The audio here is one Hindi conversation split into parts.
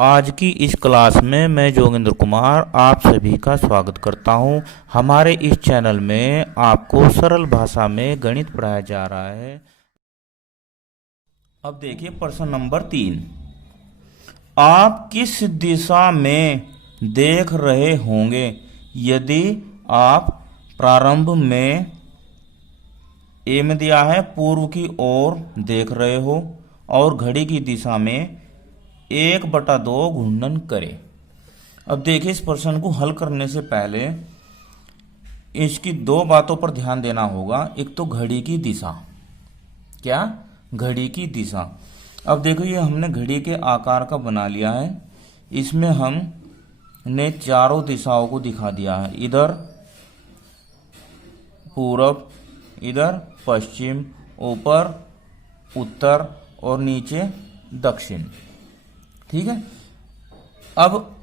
आज की इस क्लास में मैं जोगिंद्र कुमार आप सभी का स्वागत करता हूं। हमारे इस चैनल में आपको सरल भाषा में गणित पढ़ाया जा रहा है। अब देखिए प्रश्न नंबर 3। आप किस दिशा में देख रहे होंगे यदि आप प्रारंभ में ए में दिया है पूर्व की ओर देख रहे हो और घड़ी की दिशा में 1/2 घूर्णन करें। अब देखिए इस प्रश्न को हल करने से पहले इसकी दो बातों पर ध्यान देना होगा। एक तो घड़ी की दिशा, क्या घड़ी की दिशा। अब देखो ये हमने घड़ी के आकार का बना लिया है। इसमें हमने चारों दिशाओं को दिखा दिया है, इधर पूरब, इधर पश्चिम, ऊपर उत्तर और नीचे दक्षिण। ठीक है। अब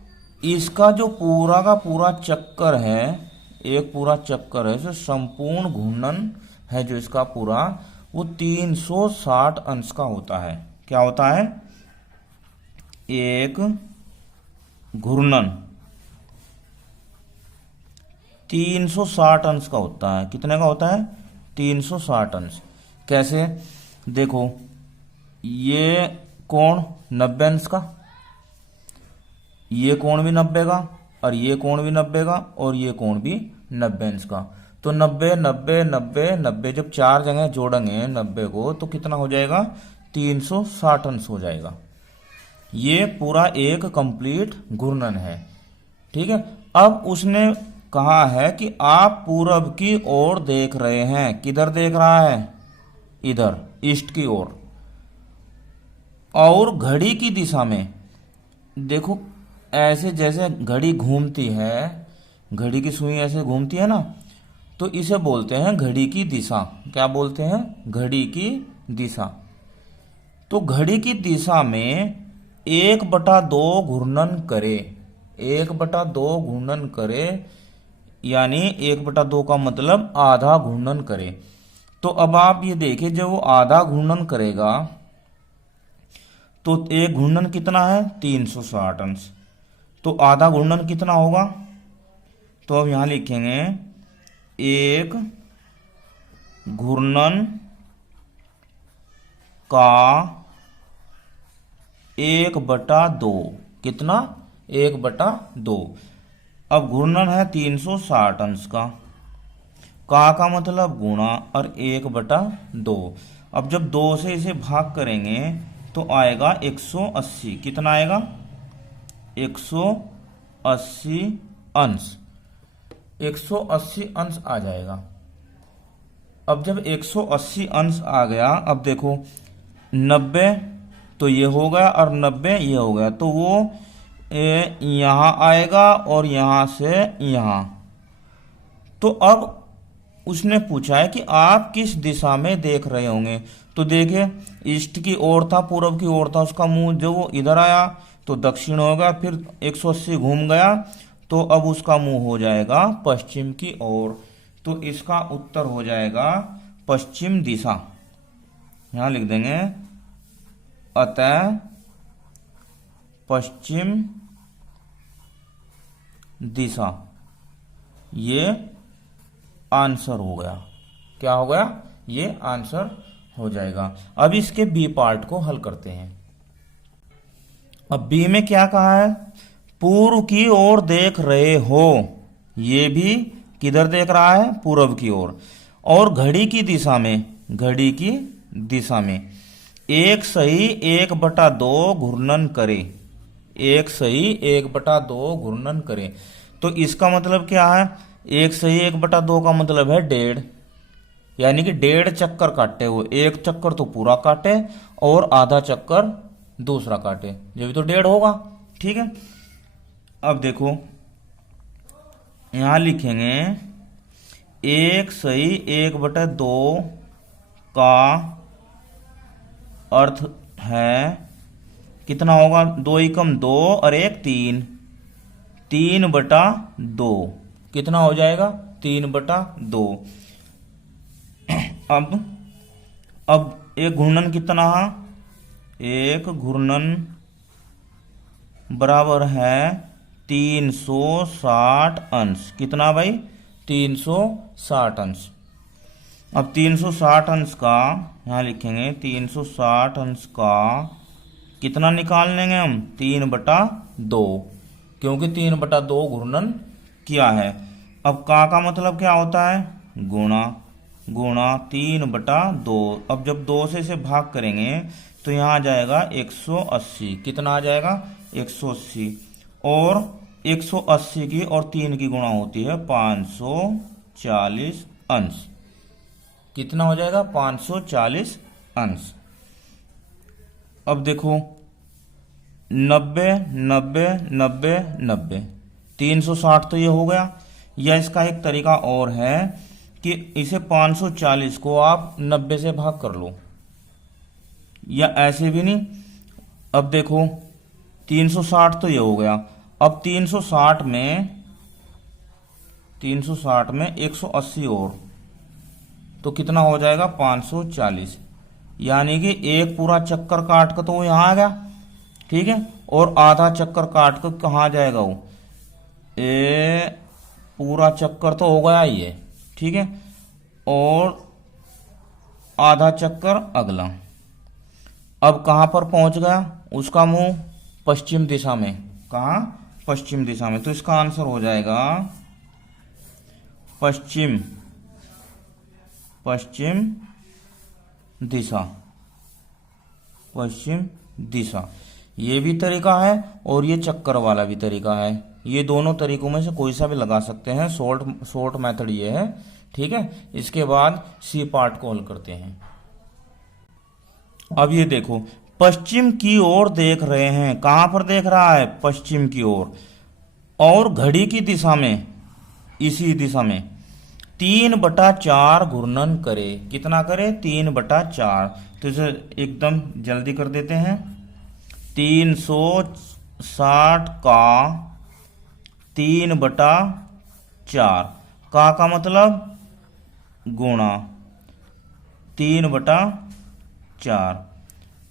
इसका जो पूरा का पूरा चक्कर है, एक पूरा चक्कर है, जो संपूर्ण घूर्णन है जो इसका पूरा, वो 360 अंश का होता है। क्या होता है? एक घूर्णन 360 अंश का होता है। कितने का होता है? 360 अंश। कैसे? देखो ये कोण 90 अंश का, ये कोण भी 90 का, और ये कोण भी 90 का, और ये कोण भी 90 अंश का। तो 90 90 90 90 जब चार जगह जोड़ेंगे 90 को तो कितना हो जाएगा? 360 अंश हो जाएगा। ये पूरा एक कंप्लीट घूर्णन है। ठीक है। अब उसने कहा है कि आप पूरब की ओर देख रहे हैं। किधर देख रहा है? इधर, ईस्ट की ओर। और घड़ी की दिशा में देखो, ऐसे जैसे घड़ी घूमती है, घड़ी की सुई ऐसे घूमती है ना, तो इसे बोलते हैं घड़ी की दिशा। क्या बोलते हैं? घड़ी की दिशा। तो घड़ी की दिशा में 1/2 घूर्णन करे। 1/2 घूर्णन करे, यानी 1/2 का मतलब आधा घूर्णन करे। तो अब आप ये देखिए, जब वो आधा घूर्णन करेगा तो एक घूर्णन कितना है? 360 अंश। तो आधा घूर्णन कितना होगा? तो अब यहां लिखेंगे एक घूर्णन का 1/2। कितना? 1/2। अब घूर्णन है 360 अंश का मतलब गुणा, और 1/2। अब जब 2 से इसे भाग करेंगे तो आएगा 180। कितना आएगा? 180 अंश। 180 अंश आ जाएगा। अब जब 180 अंश आ गया, अब देखो 90 तो ये हो गया और 90 ये हो गया, तो वो यहां आएगा और यहां से यहां। तो अब उसने पूछा है कि आप किस दिशा में देख रहे होंगे। तो देखिए ईस्ट की ओर था, पूरब की ओर था, उसका मुंह जो वो इधर आया तो दक्षिण हो गया, फिर 180 घूम गया तो अब उसका मुंह हो जाएगा पश्चिम की ओर। तो इसका उत्तर हो जाएगा पश्चिम दिशा। यहां लिख देंगे अतः पश्चिम दिशा। ये आंसर हो गया। क्या हो गया? ये आंसर हो जाएगा। अब इसके बी पार्ट को हल करते हैं। अब बी में क्या कहा है? पूर्व की ओर देख रहे हो। ये भी किधर देख रहा है? पूर्व की ओर। और घड़ी की दिशा में, घड़ी की दिशा में एक सही 1/2 घूर्णन करे। एक सही 1/2 घूर्णन करे। तो इसका मतलब क्या है? एक सही 1/2 का मतलब है 1.5, यानी कि 1.5 चक्कर काटे। वो एक चक्कर तो पूरा काटे और आधा चक्कर दूसरा काटे, जो भी तो 1.5 होगा। ठीक है। अब देखो यहां लिखेंगे एक सही 1/2 का अर्थ है कितना होगा? 2 एकम 2 और 1 3, 3/2। कितना हो जाएगा? 3/2। अब एक घूर्णन कितना है? एक घूर्णन बराबर है 360 अंश। कितना भाई? 360 अंश। अब 360 अंश का यहाँ लिखेंगे, 360 अंश का कितना निकाल लेंगे हम? 3/2, क्योंकि 3/2 घूर्णन किया है। अब का मतलब क्या होता है? गुणा। गुणा 3/2। अब जब 2 से इसे भाग करेंगे तो यहाँ आ जाएगा 180। कितना आ जाएगा? 180। और 180 की और 3 की गुणा होती है 540 अंश। कितना हो जाएगा? 540 अंश। अब देखो 90 90 90 90, 360 तो ये हो गया। या इसका एक तरीका और है कि इसे 540 को आप 90 से भाग कर लो, या ऐसे भी नहीं। अब देखो 360 तो ये हो गया। अब 360 में 180 और, तो कितना हो जाएगा? 540। यानी कि एक पूरा चक्कर काट कर तो वो यहां आ गया, ठीक है। और आधा चक्कर काट कर कहाँ जाएगा वो? पूरा चक्कर तो हो गया ये, ठीक है। और आधा चक्कर अगला। अब कहां पर पहुंच गया? उसका मुंह पश्चिम दिशा में। कहां? पश्चिम दिशा में। तो इसका आंसर हो जाएगा पश्चिम दिशा। पश्चिम दिशा। ये भी तरीका है और ये चक्कर वाला भी तरीका है। ये दोनों तरीकों में से कोई सा भी लगा सकते हैं। शॉर्ट मेथड ये है, ठीक है। इसके बाद सी पार्ट को हल करते हैं। अब ये देखो, पश्चिम की ओर देख रहे हैं। कहां पर देख रहा है? पश्चिम की ओर। और घड़ी की दिशा में, इसी दिशा में 3/4 घूर्णन करे। कितना करे? 3/4। तो इसे एकदम जल्दी कर देते हैं। 360 का 3/4 का मतलब गुणा 3/4।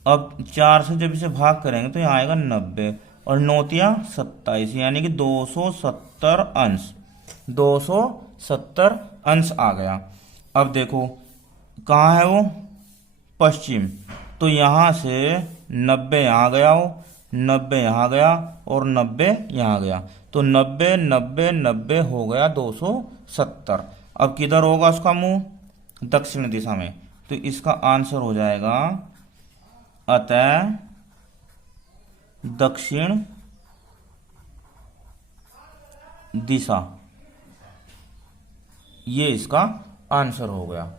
अब 4 से जब इसे भाग करेंगे तो यहाँ आएगा 90 और 9 27, यानी कि 270 अंश। 270 अंश आ गया। अब देखो कहाँ है वो? पश्चिम। तो यहां से 90 यहां गया हो, 90 यहां गया और 90 यहां गया। तो 90 90 90 हो गया 270। अब किधर होगा उसका मुंह? दक्षिण दिशा में। तो इसका आंसर हो जाएगा अतः दक्षिण दिशा। ये इसका आंसर हो गया।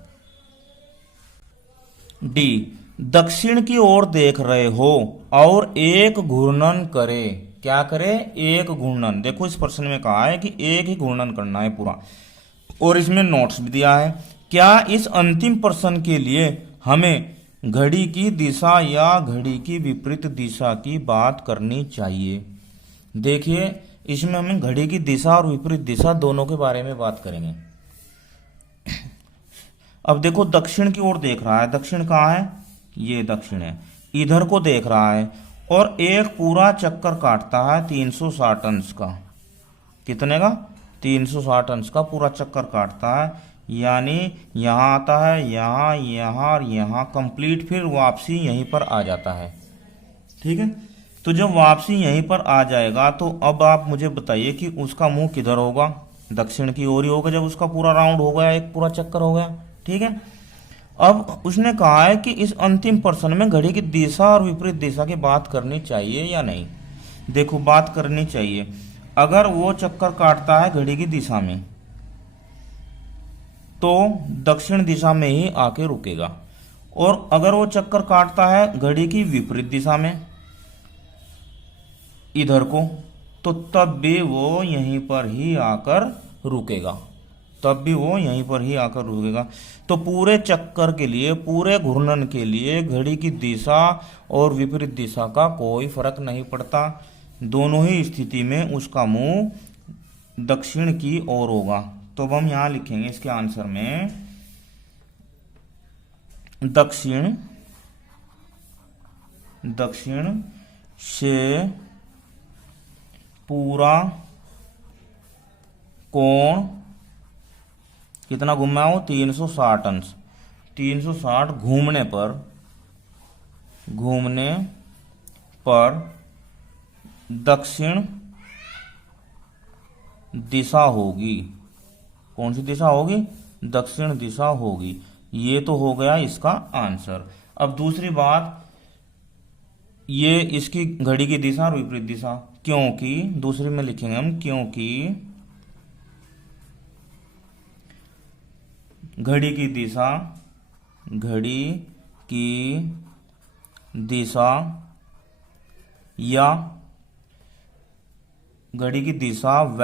डी, दक्षिण की ओर देख रहे हो और एक घूर्णन करे। क्या करे? एक घूर्णन। देखो इस प्रश्न में कहा है कि एक ही घूर्णन करना है पूरा, और इसमें नोट्स भी दिया है। क्या इस अंतिम प्रश्न के लिए हमें घड़ी की दिशा या घड़ी की विपरीत दिशा की बात करनी चाहिए? देखिए इसमें हमें घड़ी की दिशा और विपरीत दिशा दोनों के बारे में बात करेंगे। अब देखो दक्षिण की ओर देख रहा है। दक्षिण कहाँ है? ये दक्षिण है। इधर को देख रहा है और एक पूरा चक्कर काटता है 360 अंश का। कितने का? 360 अंश का पूरा चक्कर काटता है। यानी यहाँ आता है, यहाँ, यहाँ और यहाँ कंप्लीट, फिर वापसी यहीं पर आ जाता है, ठीक है। तो जब वापसी यहीं पर आ जाएगा तो अब आप मुझे बताइए कि उसका मुंह किधर होगा? दक्षिण की ओर ही होगा जब उसका पूरा राउंड हो गया, एक पूरा चक्कर हो गया, ठीक है। अब उसने कहा है कि इस अंतिम प्रश्न में घड़ी की दिशा और विपरीत दिशा की बात करनी चाहिए या नहीं। देखो बात करनी चाहिए। अगर वो चक्कर काटता है घड़ी की दिशा में तो दक्षिण दिशा में ही आके रुकेगा, और अगर वो चक्कर काटता है घड़ी की विपरीत दिशा में, इधर को, तो तब भी वो यहीं पर ही आकर रुकेगा। तो पूरे चक्कर के लिए, पूरे घूर्णन के लिए घड़ी की दिशा और विपरीत दिशा का कोई फर्क नहीं पड़ता। दोनों ही स्थिति में उसका मुंह दक्षिण की ओर होगा। तो अब हम यहां लिखेंगे इसके आंसर में दक्षिण से पूरा कोण कितना घूमा हो, 360 अंश। 360 घूमने पर दक्षिण दिशा होगी। कौन सी दिशा होगी? दक्षिण दिशा होगी। ये तो हो गया इसका आंसर। अब दूसरी बात, ये इसकी घड़ी की दिशा और विपरीत दिशा, क्योंकि दूसरी में लिखेंगे हम, क्योंकि घड़ी की दिशा या घड़ी की दिशा व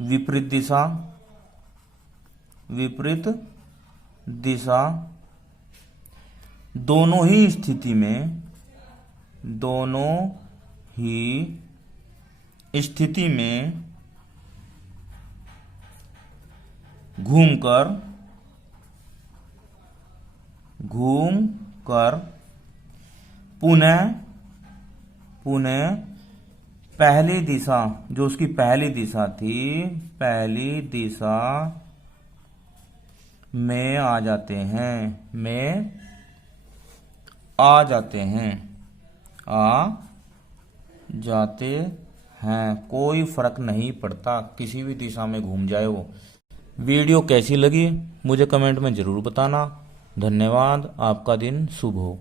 विपरीत दिशा दोनों ही स्थिति में घूमकर पुनः पहली दिशा, जो उसकी पहली दिशा थी, पहली दिशा में आ जाते हैं। कोई फर्क नहीं पड़ता, किसी भी दिशा में घूम जाए वो। वीडियो कैसी लगी मुझे कमेंट में जरूर बताना। धन्यवाद। आपका दिन शुभ हो।